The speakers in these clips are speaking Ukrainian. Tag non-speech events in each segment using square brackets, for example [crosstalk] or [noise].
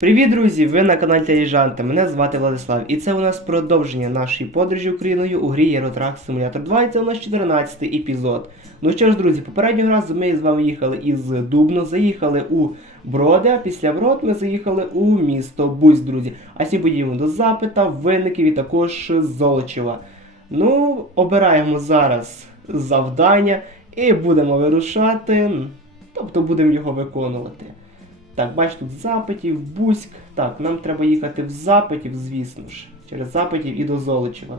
Привіт, друзі! Ви на каналі Теліжанта. Мене звати Владислав, і це у нас продовження нашої подорожі Україною у грі Єротрак Simulator 2, і це у нас 14 й епізод. Ну що ж, друзі, попереднього разу ми з вами їхали із Дубно, заїхали у Броди, а після Брод ми заїхали у місто Бусь, друзі. А сьогодні поїдемо до Запита, Винників і також Золочева. Ну, обираємо зараз завдання і будемо вирушати, тобто будемо його виконувати. Так, бач, тут запитів, Буськ. Так, нам треба їхати в запитів, звісно ж. Через запитів і до Золочева.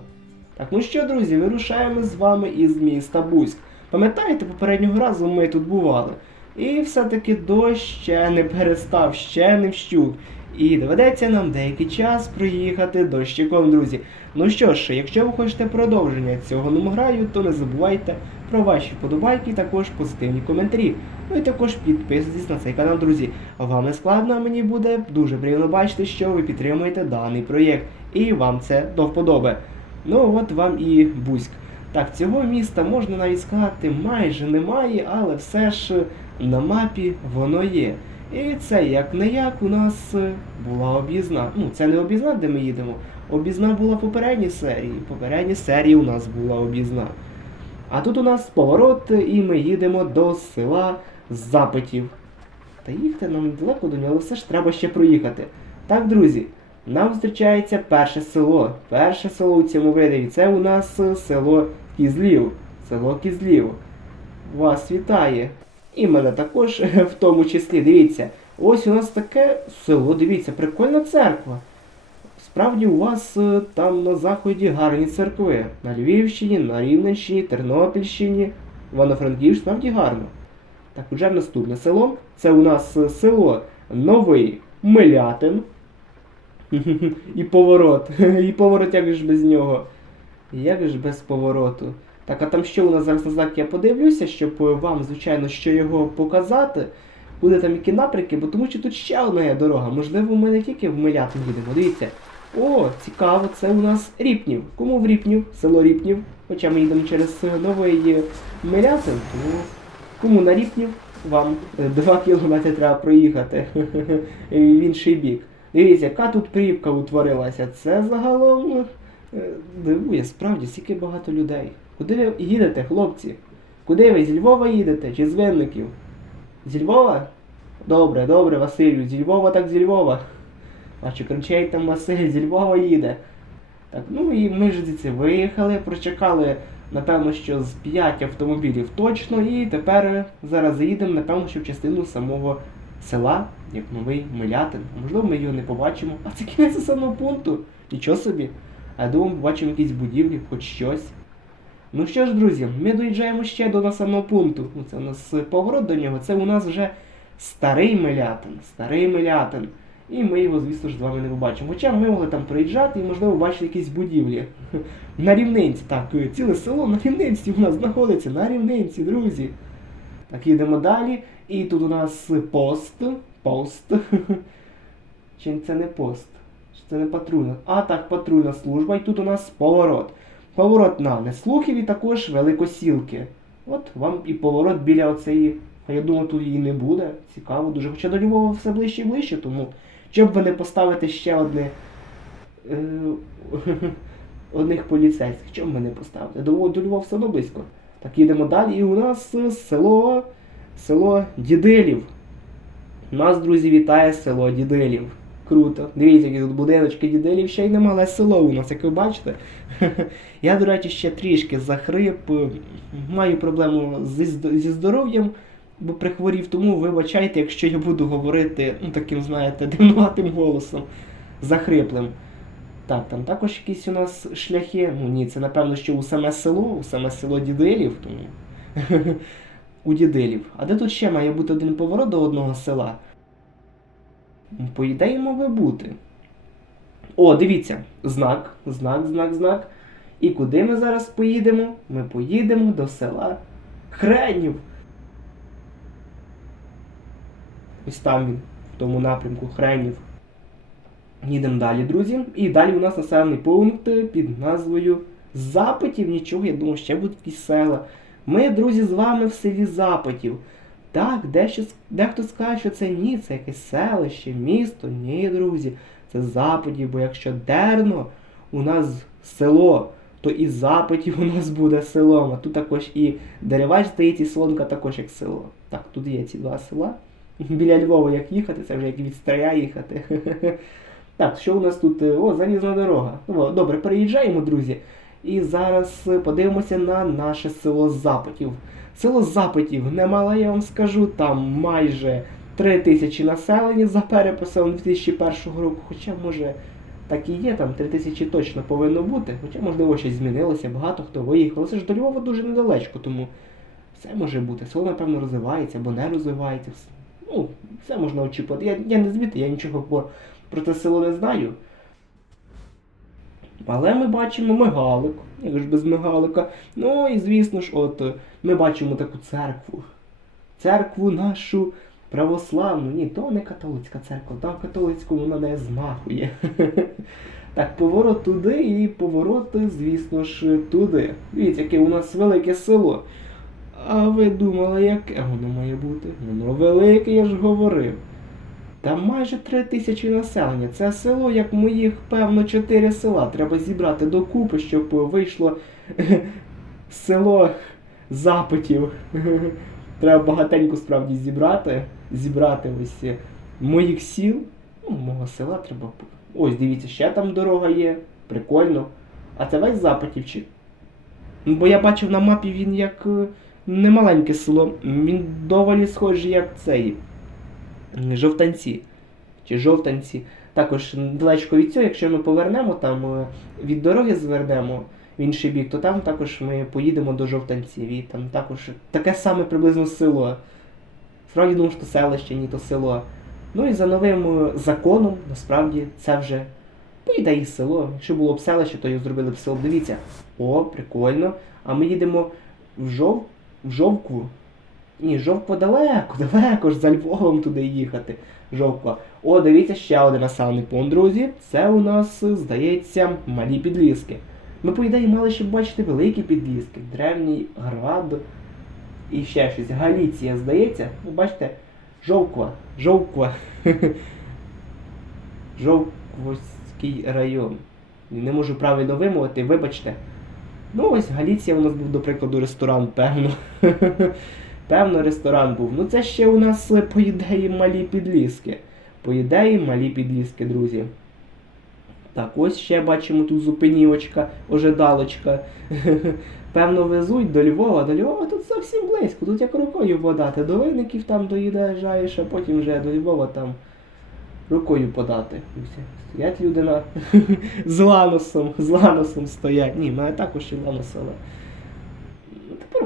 Так, ну що, друзі, вирушаємо з вами із міста Буськ. Пам'ятаєте, попереднього разу ми тут бували. І все-таки дощ ще не перестав, ще не вщук. І доведеться нам деякий час проїхати дощиком, друзі. Ну що ж, якщо ви хочете продовження цього номограю, то не забувайте про ваші вподобайки також позитивні коментарі. Ну і також підписуйтесь на цей канал, друзі. Вам не складно, а мені буде дуже приємно бачити, що ви підтримуєте даний проєкт. І вам це до вподоби. Ну от вам і Буськ. Так, цього міста можна навіть сказати майже немає, але все ж на мапі воно є. І це як не як у нас е, була об'їзна. Ну, це не об'їзна, де ми їдемо. Об'їзна була в попередній серії. В попередній серії у нас була об'їзна. А тут у нас поворот, і ми їдемо до села Запитів. Та їхати нам недалеко до нього, але все ж треба ще проїхати. Так, друзі, нам зустрічається перше село. Перше село у цьому видові. Це у нас е, село Кізлів. Село Кізлів. Вас вітає. І мене також [laughs] в тому числі. Дивіться, ось у нас таке село, дивіться, прикольна церква. Справді у вас е, там на заході гарні церкви. На Львівщині, на Рівненщині, Тернопільщині, Івано-Франківськ, справді гарно. Так, уже наступне село. Це у нас е, село Новий Милятин. [laughs] І поворот. [laughs] І поворот, як ж без нього. Як ж без повороту. Так, а там що у нас зараз на знак я подивлюся, щоб е, вам, звичайно, що його показати. Буде там які напрямки, бо тому що тут ще одна є дорога. Можливо, ми не тільки в Милятин їдемо. Дивіться. О, цікаво, це у нас Ріпнів. Кому в Ріпнів? Село Ріпнів. Хоча ми їдемо через е, новий е, Милятин, тому кому на Ріпнів вам е, 2 [laughs] кілометри треба проїхати [laughs] в інший бік. Дивіться, яка тут пріпка утворилася. Це загалом дивує, справді, стільки багато людей. Куди ви їдете, хлопці? Куди ви? Зі Львова їдете чи з Винників? Зі Львова? Добре, добре, Василю, зі Львова так зі Львова. Бачу, кричить там Василь, зі Львова їде. Так, ну і ми ж звідси виїхали, прочекали, напевно, що з 5 автомобілів точно, і тепер зараз заїдемо, напевно, що в частину самого села, як новий Милятин. Можливо, ми його не побачимо. А це кінець населеного пункту. Нічого собі. А я думаю, побачимо якісь будівлі, хоч щось. Ну що ж, друзі, ми доїжджаємо ще до населеного пункту. Ну, це у нас поворот до нього. Це у нас вже старий Милятин. Старий Милятин. І ми його, звісно ж, з вами не побачимо. Хоча ми могли там проїжджати і, можливо, бачити якісь будівлі. [laughs] На рівнинці, так, ціле село на рівнинці у нас знаходиться, на рівнинці, друзі. Так, їдемо далі. І тут у нас пост. Пост. [laughs] Чи це не пост? Чи це не патрульна? А, так, патрульна служба. І тут у нас поворот. Поворот на Неслухів і також Великосілки. От вам і поворот біля оцеї. А я думаю, тут її не буде. Цікаво дуже. Хоча до Львова все ближче і ближче, тому щоб ви не поставити ще одне. Е, [laughs] одних поліцейських. Чому ви не поставите? До, до Львова все одно близько. Так, їдемо далі. І у нас село. Село Дідилів. Нас, друзі, вітає село Дідилів. Круто. Дивіться, які тут будиночки Дідилів, ще й не мале село у нас, як ви бачите. [laughs] Я, до речі, ще трішки захрип. Маю проблему зі, здоров'ям, бо прихворів, тому вибачайте, якщо я буду говорити ну, таким, знаєте, дивнуватим голосом, захриплим. Так, там також якісь у нас шляхи. Ну ні, це напевно, що у саме село, у саме село Дідилів, тому. [laughs] у Дідилів. А де тут ще має бути один поворот до одного села? По ідеї мав би бути. О, дивіться, знак, знак, знак, знак. І куди ми зараз поїдемо? Ми поїдемо до села Хренів. Ось там він, в тому напрямку Хренів. Їдемо далі, друзі. І далі у нас населений пункт під назвою Запитів. Нічого, я думаю, ще будуть якісь села. Ми, друзі, з вами в селі Запитів. Так, дещо, дехто скаже, що це ні, це якесь селище, місто. Ні, друзі, це западів, бо якщо дерно у нас село, то і западів у нас буде селом. А тут також і Деревач стоїть, і Солонка також як село. Так, тут є ці два села. [laughs] Біля Львова як їхати, це вже як від Стрия їхати. [laughs] Так, що у нас тут? О, залізна дорога. Ну, добре, переїжджаємо, друзі. І зараз е, подивимося на наше село Запитів. Село Запитів, немало я вам скажу, там майже 3 тисячі населення за переписом 2001 року. Хоча, може, так і є, там 3 тисячі точно повинно бути. Хоча, можливо, щось змінилося, багато хто виїхав. Це ж до Львова дуже недалечко, тому все може бути. Село, напевно, розвивається або не розвивається. Ну, все можна очікувати. Я, я не звідти, я нічого про, про це село не знаю. Але ми бачимо мигалик, як ж без мигалика. Ну і звісно ж, от ми бачимо таку церкву. Церкву нашу православну. Ні, то не католицька церква, там католицьку вона не змахує. [laughs] Так, поворот туди і поворот, звісно ж, туди. Дивіться, яке у нас велике село. А ви думали, яке воно має бути? Воно велике, я ж говорив. Там майже три тисячі населення. Це село, як моїх, певно, чотири села. Треба зібрати докупи, щоб вийшло [laughs] село запитів. [laughs] Треба багатенько справді зібрати. Зібрати ось е, моїх сіл. Ну, мого села треба. Ось, дивіться, ще там дорога є. Прикольно. А це весь запитів чи? Ну, Бо я бачив на мапі він як е, немаленьке село. Він доволі схожий, як цей. Жовтанці. Чи жовтанці. Також далечко від цього, якщо ми повернемо там е, від дороги звернемо в інший бік, то там також ми поїдемо до жовтанців. І там також таке саме приблизно село. Справді думав, що селище, ні то село. Ну і за новим е, законом, насправді, це вже по ідеї село. Якщо було б селище, то його зробили б село. Дивіться. О, прикольно. А ми їдемо в жов... в жовкву. Ні, жовква далеко, далеко ж за Львовом туди їхати. Жовква. О, дивіться, ще один населений пункт, друзі. Це у нас, здається, малі підліски. Ми, по ідеї, мали ще бачити великі підліски. Древній град і ще щось. Галіція, здається. Ви бачите, Жовква. Жовква. [laughs] Жовквоський район. Не можу правильно вимовити, вибачте. Ну, ось Галіція у нас був, до прикладу, ресторан, певно. [laughs] Певно, ресторан був. Ну це ще у нас, е, по ідеї, малі підліски. По ідеї, малі підліски, друзі. Так, ось ще бачимо тут зупинівочка, ожидалочка. [laughs] Певно, везуть до Львова. До Львова тут зовсім близько. Тут як рукою подати. До виників там доїжджаєш, а потім вже до Львова там рукою подати. Стоять люди на [laughs] з ланосом, з ланосом стоять. Ні, мене також і ланос, але.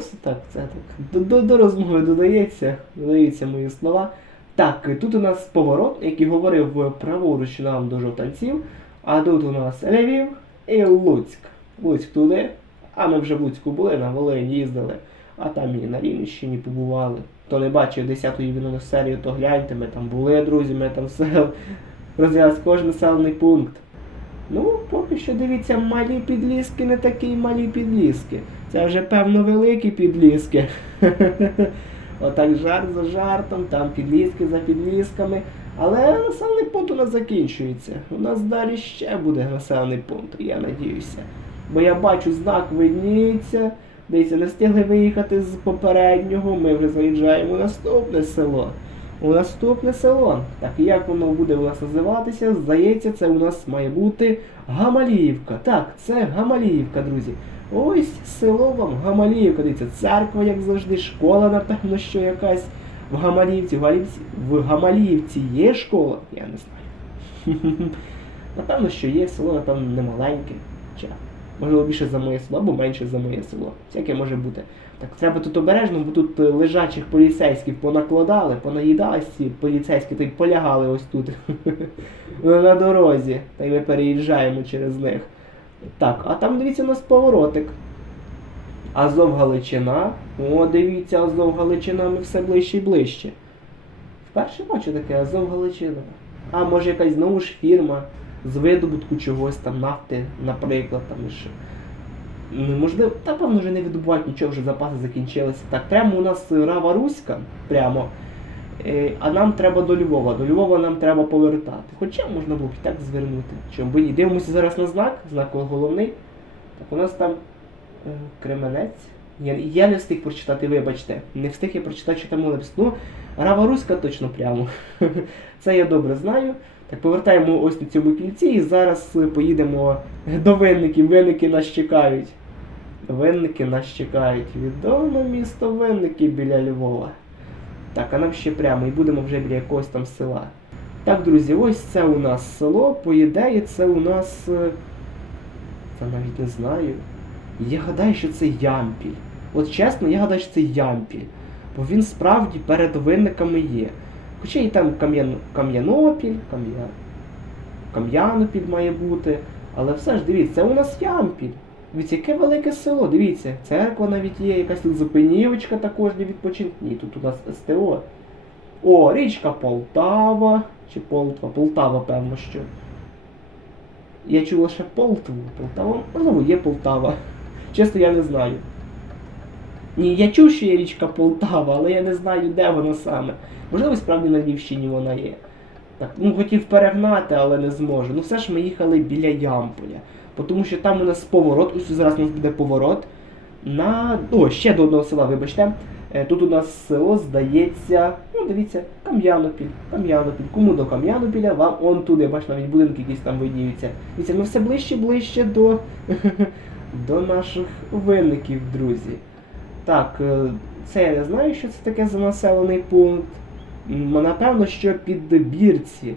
Просто так, це так. До, до, до розмови додається, додаються мої слова. Так, тут у нас поворот, який говорив праворуч нам до жовтанців, а тут у нас Львів і Луцьк. Луцьк туди, а ми вже в Луцьку були, на Волині їздили, а там і на Рівненщині побували. Хто не бачив 10-ї війну серію, то гляньте, ми там були, друзі, ми там [laughs] все розв'яз кожен населений пункт. Ну, поки що дивіться, малі підліски не такі малі підліски. Це вже певно великі підліски. [laughs] Отак жарт за жартом, там підліски за підлісками. Але населений пункт у нас закінчується. У нас далі ще буде населений пункт, я надіюся. Бо я бачу, знак видніється. Дивіться, не встигли виїхати з попереднього, ми вже заїжджаємо у наступне село. У наступне село. Так, як воно буде у нас називатися? Здається, це у нас має бути Гамаліївка. Так, це Гамаліївка, друзі. Ось село вам Гамаліївка. Дивіться, церква, як завжди, школа, напевно, що якась. В Гамаліївці, в Гамаліївці є школа? Я не знаю. [laughs] Напевно, що є, село, напевно, не маленьке. Чи, можливо, більше за моє село, або менше за моє село. Всяке може бути. Так, треба тут обережно, бо тут е, лежачих поліцейських понакладали, понаїдались ці поліцейські, та й полягали ось тут [laughs] на дорозі. Та й ми переїжджаємо через них. Так, а там дивіться у нас поворотик. Азов Галичина. О, дивіться, Азов Галичина, ми все ближче і ближче. Вперше бачу таке Азов Галичина. А може якась знову ж фірма з видобутку чогось там нафти, наприклад, там і що. Ну, Можливо, та певно вже не видобувають нічого, вже запаси закінчилися. Так, прямо у нас Рава Руська, прямо. Е, А нам треба до Львова. До Львова нам треба повертати. Хоча можна було б і так звернути. Чому ні? Дивимося зараз на знак, знак головний. Так, у нас там е, Кременець. Я, я не встиг прочитати, вибачте. Не встиг я прочитати, що там написано. Ну, Рава Руська точно прямо. [laughs] Це я добре знаю. Так, повертаємо ось на цьому кільці і зараз е, поїдемо до винників. Винники нас чекають. Винники нас чекають. Відоме місто Винники біля Львова. Так, а нам ще прямо і будемо вже біля якогось там села. Так, друзі, ось це у нас село. По ідеї, це у нас. е, Та навіть не знаю. Я гадаю, що це Ямпіль. От чесно, я гадаю, що це Ямпіль. Бо він справді перед винниками є. Хоча і там Кам'ян... Кам'янопіль, Кам'я... Кам'янопіль має бути. Але все ж дивіться, це у нас Ямпіль. Дивіться, яке велике село, дивіться, церква навіть є, якась зупинівочка також для відпочинку. Ні, тут у нас СТО. О, річка Полтава. Чи Полтва? Полтава, певно, що. Я чув лише Полтву. Полтава, можливо, є Полтава. [laughs] Чесно, я не знаю. Ні, я чув, що є річка Полтава, але я не знаю, де вона саме. Можливо, справді на Львівщині вона є. Так, ну хотів перегнати, але не зможу. Ну все ж ми їхали біля Ямполя. Тому що там у нас поворот, ось зараз у нас буде поворот. На. О, ще до одного села, вибачте. Е, Тут у нас село здається. Ну, дивіться, Кам'янопіль. Кам'янопіль. Кому до Кам'янопіля? Вам он туди, бач, навіть будинки якісь там видніються. Дивіться, ми все ближче ближче до, [laughs] до наших винників, друзі. Так, е, це я не знаю, що це таке за населений пункт. Напевно, що під бірці.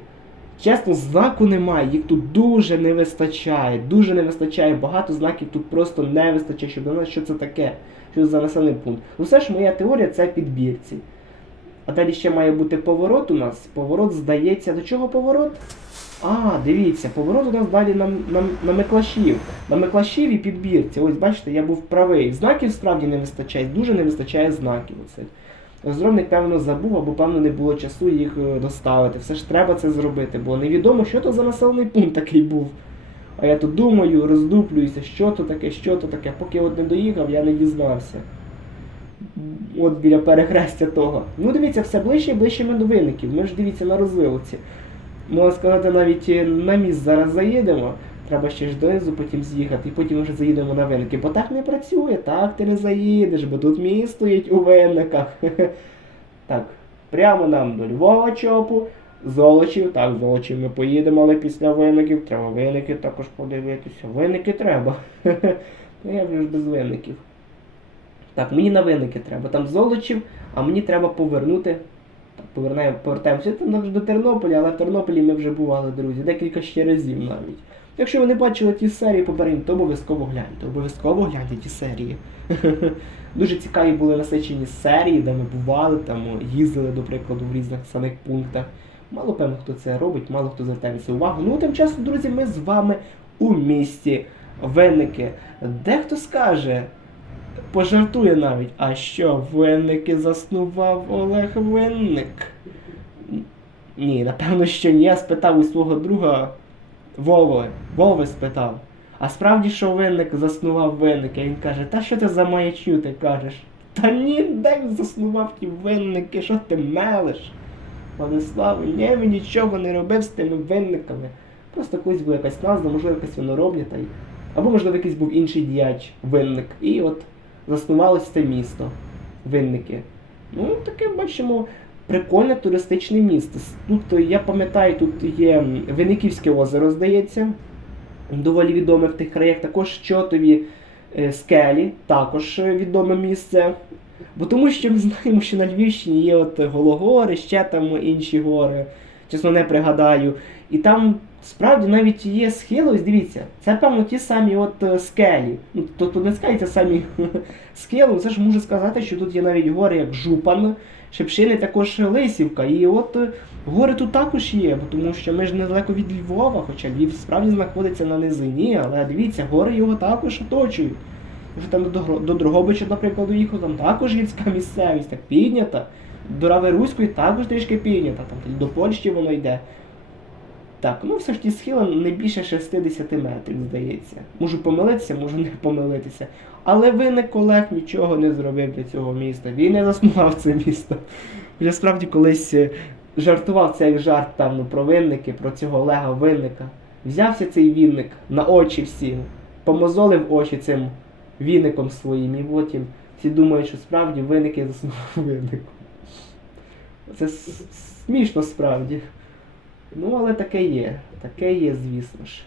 Чесно, знаку немає, їх тут дуже не вистачає. Дуже не вистачає. Багато знаків тут просто не вистачає, щоб знати, що це таке, що за населений пункт. Ну все ж моя теорія це підбірці. А далі ще має бути поворот у нас. Поворот здається. До чого поворот? А, дивіться, поворот у нас далі на, на, на Миклашів. На Миклашів і підбірці. Ось бачите, я був правий. Знаків справді не вистачає, дуже не вистачає знаків. Оце. Розробник, певно, забув, або, певно, не було часу їх е, доставити. Все ж треба це зробити, бо невідомо, що то за населений пункт такий був. А я тут думаю, роздуплююся, що то таке, що то таке. Поки от не доїхав, я не дізнався. От біля перехрестя того. Ну, дивіться, все ближче і ближче ми до виників. Ми ж дивіться на розвилці. Можна сказати, навіть е, на міст зараз заїдемо. Треба ще ж донизу потім з'їхати, і потім вже заїдемо на винники. Бо так не працює, так ти не заїдеш, бо тут міст стоїть у винниках. [laughs] Так, прямо нам до Львова чопу, Золочів. Так, Золочів ми поїдемо, але після винників треба винники також подивитися. Винники треба. [laughs] Ну я вже ж без винників. Так, мені на винники треба. Там Золочів, а мені треба повернути. Повертаємося до Тернополя, але в Тернополі ми вже бували, друзі, декілька ще разів навіть. Якщо ви не бачили ті серії попередні, то обов'язково гляньте. Обов'язково гляньте ті серії. [laughs] Дуже цікаві були насичені серії, де ми бували, там їздили, до прикладу, в різних самих пунктах. Мало певно, хто це робить, мало хто звертає на це увагу. Ну, тим часом, друзі, ми з вами у місті Винники. Дехто скаже, пожартує навіть, а що, Винники заснував Олег Винник? Ні, напевно, що ні. Я спитав у свого друга Вови. Вови спитав. А справді, що винник заснував винники? Він каже, та що ти за маячню ти кажеш? Та ні, де заснував ті винники, що ти мелиш? Владислав, ні, він нічого не робив з тими винниками. Просто колись була якась назва, можливо, якась виноробня, та й. Або, можливо, якийсь був інший діяч, винник. І от заснувалось це місто. Винники. Ну, таке бачимо прикольне туристичне місце. Тут, я пам'ятаю, тут є Вениківське озеро, здається доволі відоме в тих краях. Також Чотові е, скелі, також е, відоме місце. Бо тому що ми [laughs] знаємо, що на Львівщині є от Гологори, ще там інші гори. Чесно, не пригадаю. І там справді навіть є схили, дивіться, це певно ті самі от е, скелі. Ну, тобто не скелі, це самі [laughs] схили. Це ж можу сказати, що тут є навіть гори, як Жупан, Шепшини, також Лисівка. І от е, гори тут також є, тому що ми ж недалеко від Львова, хоча Львів справді знаходиться на низині, але дивіться, гори його також оточують. Вже там до Дрогобича, наприклад, доїхав, там також гірська місцевість, так піднята. До Рави Руської також трішки піднята, там до Польщі воно йде. Так, ну все ж ті схили не більше 60 метрів, здається. Можу помилитися, можу не помилитися. Але виник Олег нічого не зробив для цього міста. Він не заснував це місто. Я справді колись е, жартував це як жарт, певно, про винники, про цього Олега винника. Взявся цей вінник на очі всім, помозолив очі цим віником своїм, і потім всі думають, що справді винники заснував винником. Це смішно справді. Ну, але таке є. Таке є, звісно ж.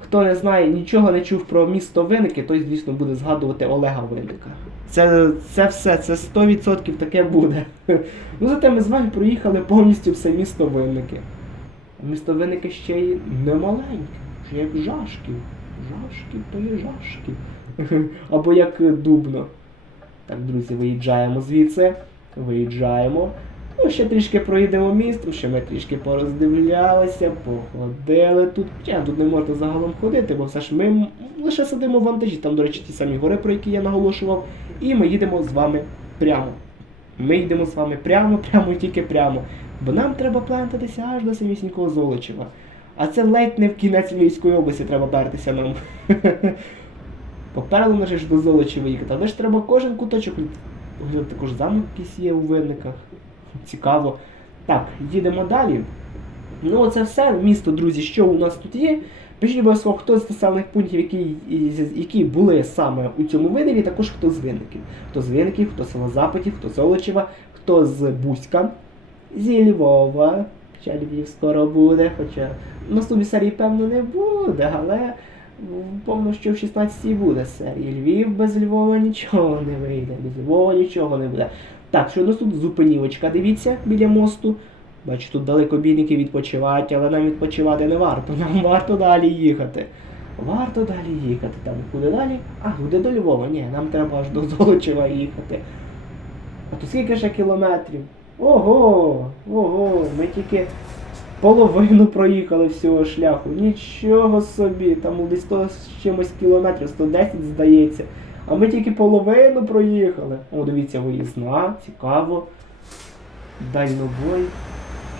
Хто не знає, нічого не чув про місто Винники, той, звісно, буде згадувати Олега Винника. Це, це все, це 100% таке буде. [laughs] Ну, зате ми з вами проїхали повністю все місто Винники. Місто Винники ще й не маленьке, ще як Жашків. Жашків то є Жашків. [laughs] Або як Дубно. Так, друзі, виїжджаємо звідси. Виїжджаємо. Ну, ще трішки проїдемо містом, ще ми трішки пороздивлялися, походили тут. Хоча тут не можна загалом ходити, бо все ж ми лише сидимо в вантажі, там, до речі, ті самі гори, про які я наголошував, і ми їдемо з вами прямо. Ми йдемо з вами прямо, прямо і тільки прямо. Бо нам треба плентатися аж до самісінького Золочева. А це ледь не в кінець Львівської області треба пертися нам. [laughs] Попереду нас ж до Золочева їхати, але ж треба кожен куточок. Також замок якийсь є у винниках. Цікаво. Так, їдемо далі. Ну, оце все. Місто, друзі, що у нас тут є. Пишіть обов'язково, хто з населених пунктів, які, які були саме у цьому видиві, також хто з винників. Хто з винників, хто з Запитів, хто з Золочева, хто з Бузька, зі Львова. Хоча Львів скоро буде, хоча в наступній серії, певно, не буде, але помню, що в 16-й буде серія. Львів без Львова нічого не вийде, без Львова нічого не буде. Так, що у нас тут зупинівочка, дивіться, біля мосту. Бачу, тут далекобійники відпочивають, але нам відпочивати не варто. Нам варто далі їхати. Варто далі їхати. Там куди далі? А, куди до Львова? Ні, нам треба аж до [laughs] Золочева їхати. А то скільки ще кілометрів? Ого! Ого! Ми тільки половину проїхали всього шляху. Нічого собі, там десь 100 з чимось кілометрів, 110 здається. А ми тільки половину проїхали. О, дивіться, виїзна, цікаво. Дальнобой.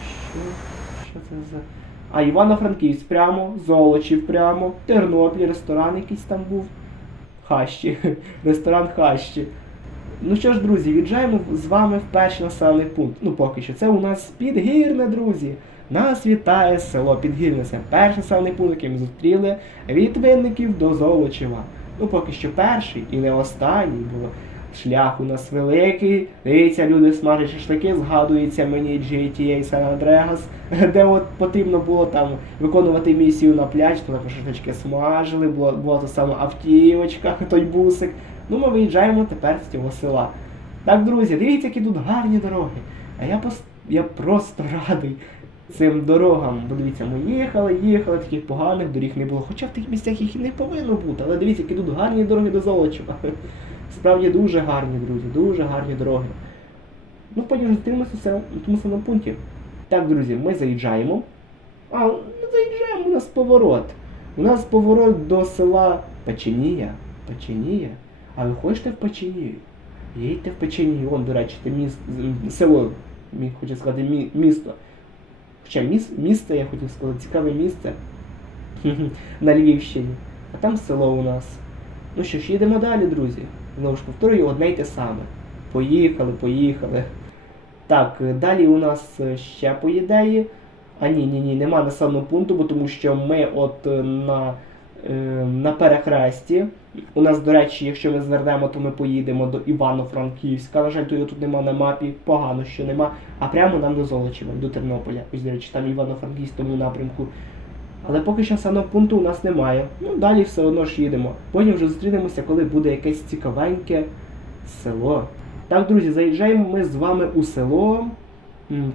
Що? Що це за. А, Івано-Франківськ прямо, Золочів прямо, Тернопіль, ресторан якийсь там був. Хащі. [laughs] Ресторан Хащі. Ну що ж, друзі, від'їжджаємо з вами в перший населений пункт. Ну поки що. Це у нас Підгірне, друзі. Нас вітає село Підгірне. Це перший населений пункт, який ми зустріли від винників до Золочева. Ну поки що перший і не останній, бо шлях у нас великий. Дивіться, люди смажать шашлики, згадується мені GTA San Andreas, [laughs] де от потрібно було там виконувати місію на пляж, то також шашлички смажили, була, була та сама автівочка, той бусик. Ну, ми виїжджаємо тепер з цього села. Так, друзі, дивіться, які тут гарні дороги. А я, пос... я просто [laughs] радий цим дорогам. Бо дивіться, ми їхали, їхали, таких поганих доріг не було. Хоча в тих місцях їх і не повинно бути. Але дивіться, які тут гарні дороги до Золочева. [laughs] Справді дуже гарні, друзі, дуже гарні дороги. Ну, потім зустрінемося на тому самому пункті. Так, друзі, ми заїжджаємо. А, ми заїжджаємо, у нас поворот. У нас поворот до села Печенія. Печенія. А ви хочете в Печенію? Їдьте в Печенію, вон, до речі, це міс... село, хочу сказати, мі... місто. Хоча міс... місто, я хотів сказати, цікаве місце [laughs] на Львівщині. А там село у нас. Ну що ж, їдемо далі, друзі. Знову ж повторюю, одне й те саме. Поїхали, поїхали. Так, далі у нас е, ще по ідеї. А ні, ні, ні, нема населеного пункту, бо тому що ми от е, на, на перехресті. У нас, до речі, якщо ми звернемо, то ми поїдемо до Івано-Франківська. На жаль, то його тут нема на мапі, погано, що нема. А прямо нам до Золочева, до Тернополя. Ось, до речі, там Івано-Франківськ тому напрямку. Але поки що населеного пункту у нас немає. Ну, далі все одно ж їдемо. Потім вже зустрінемося, коли буде якесь цікавеньке село. Так, друзі, заїжджаємо ми з вами у село.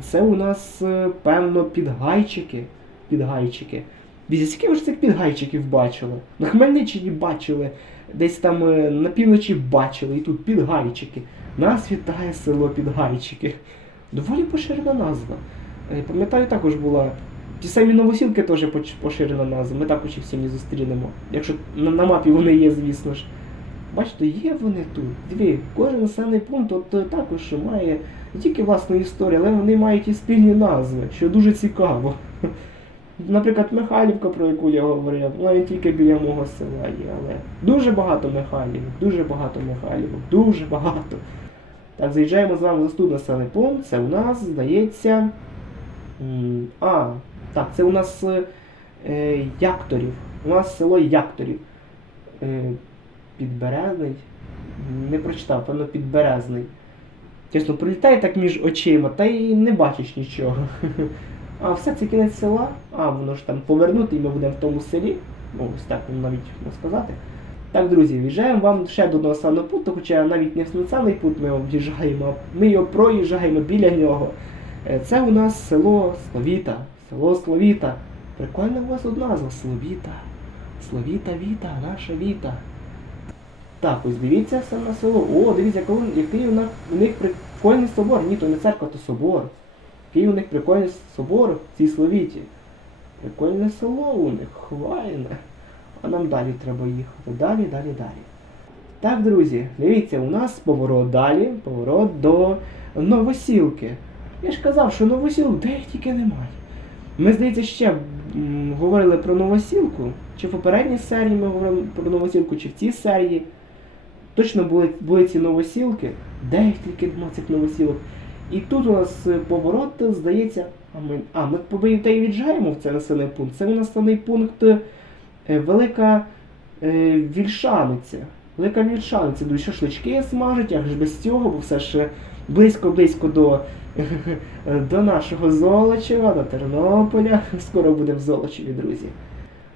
Це у нас, е, певно, підгайчики. Підгайчики. Дивіться, скільки ви ж цих підгайчиків бачили? На Хмельниччині бачили, десь там е, на півночі бачили, і тут підгайчики. Нас вітає село Підгайчики. Доволі поширена назва. Е, Пам'ятаю, також була. Ті самі новосілки теж поширена назва. Ми також їх сьогодні зустрінемо. Якщо на, на мапі вони є, звісно ж. Бачите, є вони тут. Дві. Кожен населений пункт от, е, також має не тільки власну історію, але вони мають і спільні назви, що дуже цікаво. Наприклад, Михайлівка, про яку я говорив, вона не тільки біля мого села є, але дуже багато Михайлівок, дуже багато Михайлівок, дуже багато. Так, заїжджаємо з вами в наступний населений пункт. Це у нас, здається. А, так, це у нас е, Якторів. У нас село Якторів. Е, Підберезний. Не прочитав, певно, підберезний. Чесно, пролітає так між очима, та й не бачиш нічого. [laughs] А все це кінець села. А, воно ж там повернути, і ми будемо в тому селі. Ну, ось так навіть можна сказати. Так, друзі, в'їжджаємо вам ще до одного населеного пункту, хоча навіть не в населений пункт ми в'їжджаємо, а ми його проїжджаємо біля нього. Е, Це у нас село Словіта. Село Словіта. Прикольна у вас тут назва Словіта. Словіта Віта, наша Віта. Так, ось дивіться саме село. О, дивіться, який у них прикольний собор. Ні, то не церква, то собор. Який у них прикольний собор в цій Словіті. Прикольне село у них, хвайне. А нам далі треба їхати. Далі, далі, далі. Так, друзі, дивіться, у нас поворот далі, поворот до Новосілки. Я ж казав, що Новосілок де їх тільки немає. Ми, здається, ще м, говорили про Новосілку. Чи в попередній серії ми говорили про Новосілку, чи в цій серії. Точно були, були ці новосілки, де їх тільки нема цих новосілок. І тут у нас е, поворот, здається, а ми, а, ми побої та й віджаємо в цей населений пункт. Це у нас населений пункт е, Велика е, Вільшаниця. Велика Вільшаниця, дуже шашлички смажать, як ж без цього, бо все ж близько-близько до, [laughs] до нашого Золочева, до Тернополя. [laughs] Скоро будемо в Золочеві, друзі.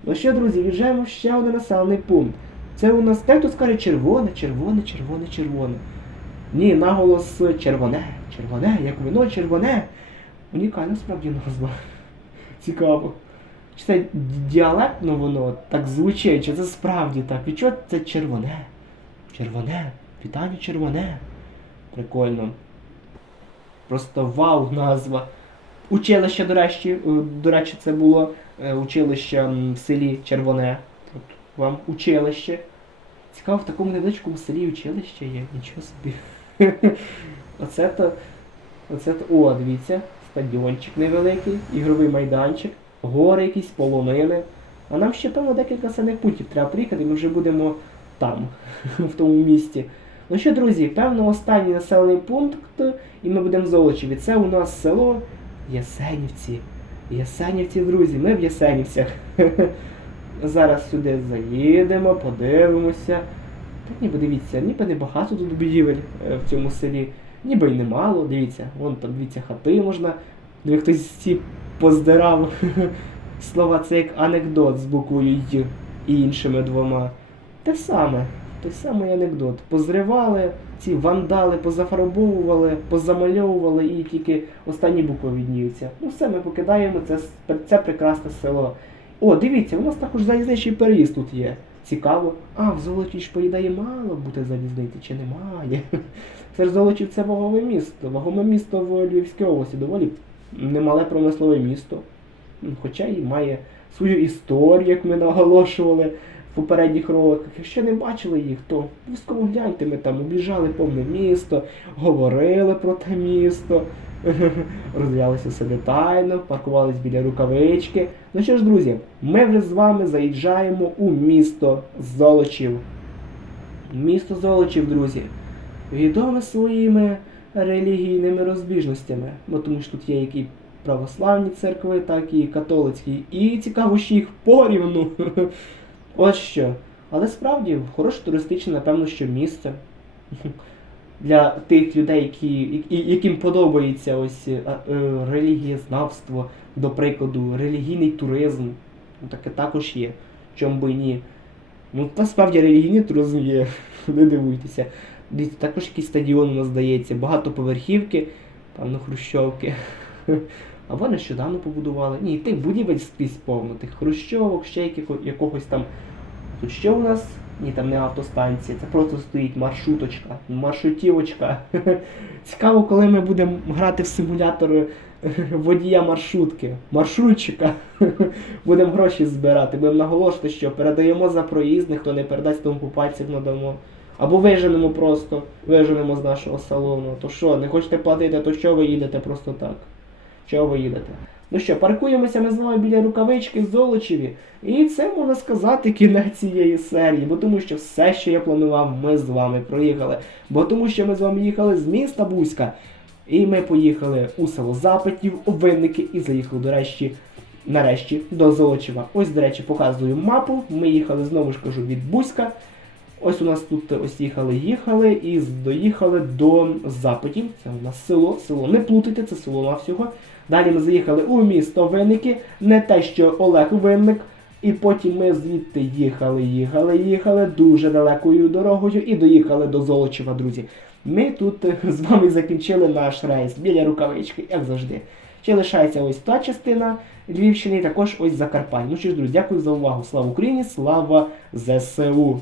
Ну що, друзі, віджаємо ще один населений пункт. Це у нас те, хто скаже червоне, червоне, червоне, червоне. Ні, наголос червоне, червоне, як вино червоне. Унікальна справді назва. Цікаво. Чи це діалектно воно так звучить, чи це справді так? І чого це червоне? Червоне, вітання червоне. Прикольно. Просто вау назва. Училище, до речі, е, до речі, це було е, училище в селі Червоне. От вам училище. Цікаво, в такому невеличкому селі училище є. Нічого собі. [laughs] Оце то. Оце то. О, дивіться, стадіончик невеликий, ігровий майданчик, гори якісь, полонини. А нам ще, певно, декілька населених пунктів треба приїхати, ми вже будемо там, [laughs] в тому місті. Ну що, друзі, певно, останній населений пункт, і ми будемо в Золочеві. Це у нас село Ясенівці. Ясенівці, друзі, ми в Ясенівцях. [laughs] Зараз сюди заїдемо, подивимося. Так ніби дивіться, ніби небагато тут будівель е, в цьому селі, ніби й немало. Дивіться, вон там дивіться хати можна. Диви, хтось ці поздирав [laughs] слова, це як анекдот з буквою Й і іншими двома. Те саме, той самий анекдот. Позривали, ці вандали позафарбовували, позамальовували і тільки останні букви відніються. Ну все, ми покидаємо це, це прекрасне село. О, дивіться, у нас також залізничний переїзд тут є. Цікаво. А, в Золочі ж, по мало бути залізниці, чи немає? [laughs] Це ж Золочів це вагове місто. Вагове місто в Львівській області доволі немале промислове місто. Хоча і має свою історію, як ми наголошували в попередніх роликах. Якщо не бачили їх, то обов'язково гляньте, ми там обіжали повне місто, говорили про те місто, [laughs] роздивлялися все детально, паркувались біля рукавички. Ну що ж, друзі, ми вже з вами заїжджаємо у місто Золочів. Місто Золочів, друзі, відоме своїми релігійними розбіжностями, бо тому що тут є які православні церкви, так і католицькі. І цікаво, що їх порівну. [laughs] От що. Але справді хороше туристичне, напевно, що місце. [laughs] Для тих людей, які, яким подобається ось е, е, релігієзнавство, до прикладу, релігійний туризм. Ну, таке також є. Чому би ні. Ну, насправді релігійний туризм є, [laughs] не дивуйтеся. Дивіться, також якийсь стадіон у нас здається, багатоповерхівки, певно, хрущовки. [laughs] Або нещодавно побудували. Ні, тих будівель скрізь повно, тих хрущовок, ще якихо- якогось там. Тут що у нас? Ні, там не автостанція, це просто стоїть маршруточка, маршрутівочка. [laughs] Цікаво, коли ми будемо грати в симулятор е, водія маршрутки, маршрутчика. [laughs] Будемо гроші збирати, будемо наголошувати, що передаємо за проїзд, ніхто не передасть, тому по пальцях надамо. Або виженемо просто, виженемо з нашого салону. То що, не хочете платити, то що ви їдете просто так? Чого ви їдете? Ну що, паркуємося ми з вами біля рукавички Золочеві. І це можна сказати кінець цієї серії, бо тому що все, що я планував, ми з вами проїхали. Бо тому що ми з вами їхали з міста Бузька. І ми поїхали у село Запитів, у Винники і заїхали, до речі, нарешті до Золочева. Ось, до речі, показую мапу. Ми їхали знову ж кажу від Бузька. Ось у нас тут ось їхали, їхали і доїхали до Запитів. Це у нас село. Село не плутайте, це село на всього. Далі ми заїхали у місто Винники, не те, що Олег Винник. І потім ми звідти їхали, їхали, їхали дуже далекою дорогою і доїхали до Золочева, друзі. Ми тут е, з вами закінчили наш рейс біля рукавички, як завжди. Ще лишається ось та частина Львівщини, і також ось Закарпаття. Ну що ж, друзі, дякую за увагу. Слава Україні, слава ЗСУ!